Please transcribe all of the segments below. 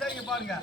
சரிங்க பாருங்க.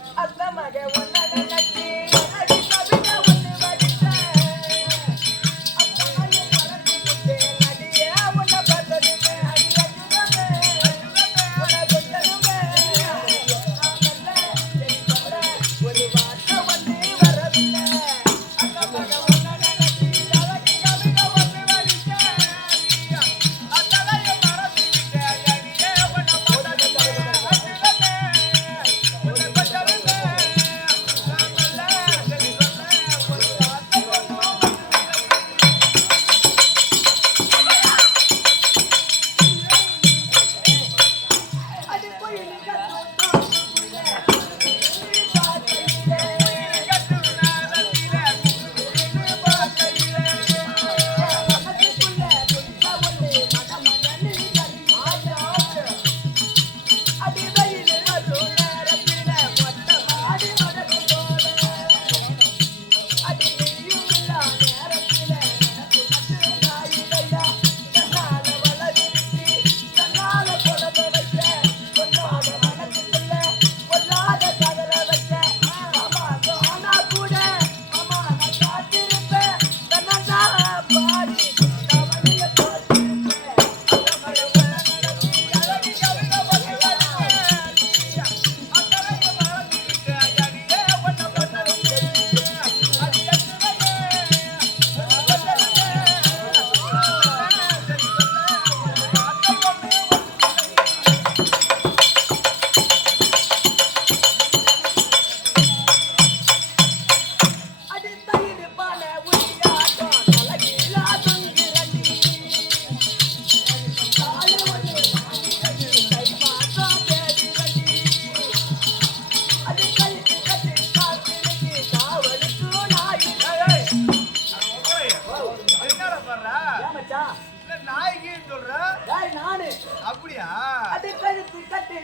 அப்படியா? அது கழுத்து கட்டு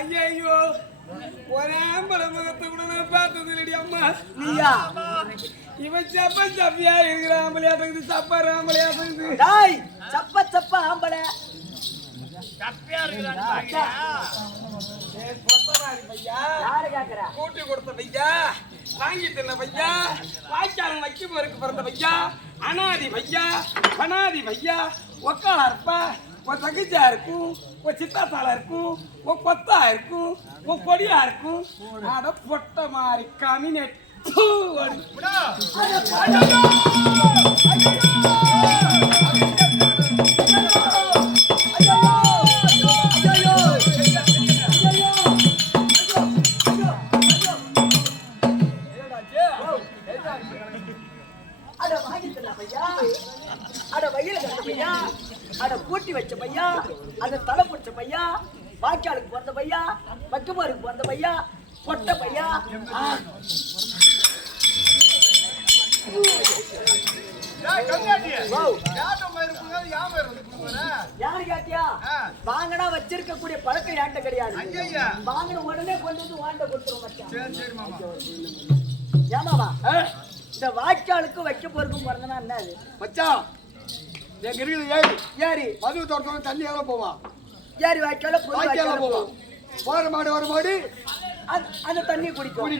ஐயோ ஒரு ஆம்பளை முகத்தை கூட நான் பார்த்தது இல்லடி அம்மா. நீயா இவன் சப்ப சப்பியா இருக்கிற ஆம்பளையாட்டுக்குது, சப்பா ஆம்பளையாட்டுக்குது. டாய் சப்ப சப்ப ஆம்பளை சப்பியா இருக்கிறாங்க. யாரு கேக்குறா? கூட்டி கொடுத்த பையா, வாங்கி தின்ன பையா, வாய்க்காரன் வைக்க போருக்கு பிறந்த பையா, அனாதி பையா, பனாதி பையா, ஒக்காளா இருப்பா, உன் தகுதியா இருக்கும், உன் சித்தாத்தாளா இருக்கும், உன் கொத்தா இருக்கும், உன் கொடியா இருக்கும். அத பொட்ட மாதிரி கமினெட் அட பூட்டி வச்ச பையா, அந்த தலை பிடிச்ச பையா, வாய்க்காலுக்கு பிறந்த பையா, வைக்கமாருக்கு பிறந்த பையா, பொட்ட பையா. யாரு கேட்டியா? வாங்கினா வச்சிருக்க கூடிய பழக்கம் யார்கிட்ட கிடையாது. வாங்கின உடனே கொண்டு வந்து வாண்ட கொடுத்துருவோம். ஏமாவா இந்த வாய்க்காலுக்கு வைக்க போறதுக்கும் பிறந்தனா என்னது மச்சான்? எங்க இருக்குது ஏரி, ஏரி மதுவு தோட்டம் தண்ணி எவ்வளோ போவான்? ஏரி வாய்க்கால போவான். போற மாடு வர மாடு அந்த தண்ணி குடிக்கும்.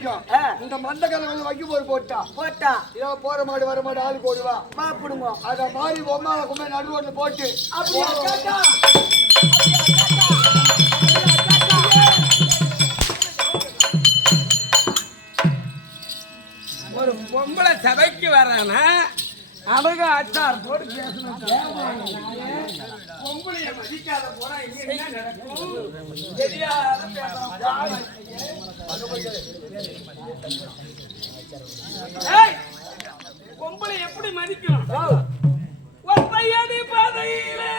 இந்த மந்த கலந்து வைக்க போர் போட்டா இதோ போற மாடு வர மாடு ஆளு போடுவா பிடுங்க. அத மாதிரி பொம்மால கும்பை நடுவோட்டு போட்டு அப்படியா கேட்டா ஒரு பொம்பளை சபைக்கு வரானா அழகா அச்சார் போட்டு பேசணும். பொம்பளைய மதிக்காத போனா இங்க என்ன நடக்கும் தெரியாத பேசலாம். ஏய், பொம்பளை எப்படி மதிக்கணும்? ஒத்தையடி பாதையிலே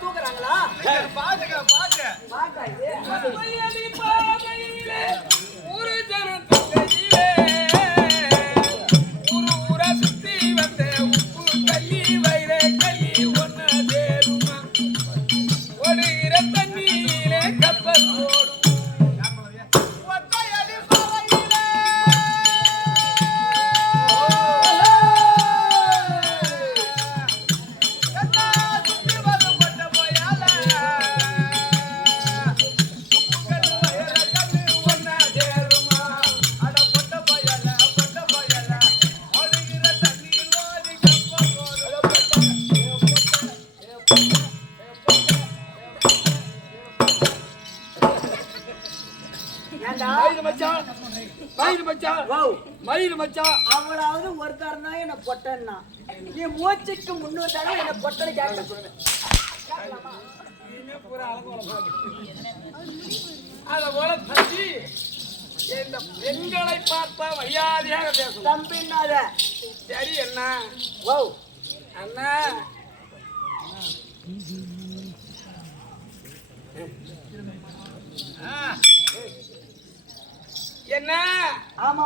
தூக்குறாங்களா? பாத்துக்க பாத்து ஒத்தையடி பாதையிலே ஒரு ஜனத்திலே ஊர சுத்தி வந்த உப்பு கல்லி வைர கல்லி ஒன்ன சேருமா ஒடுகிற தண்ணியிலே கப்பல் ஓடும். ஒத்தையடி பாறையிலே கண்ணா சுத்தி வரும் பட்ட போயால உப்புக்கல் வயர கல்லு ஒன்னா சேருமா அட பொட்ட போயால ஓடுகிற தண்ணியில் ஓடி கப்பல் ஓடும். ஏண்டா? வாவ். அவளாவது ஒருத்தர் தான் என்ன பொட்டன்னா நீ மூச்சுக்கு முன்னூத்தாலும் என்ன பொட்டனை கேட்க அதை போல தம்பி இந்த பெண்களை பார்த்தா மரியாதையாக பேசணும். தம்பின்னாத சரி என்ன ஓ அண்ணா என்ன ஆமா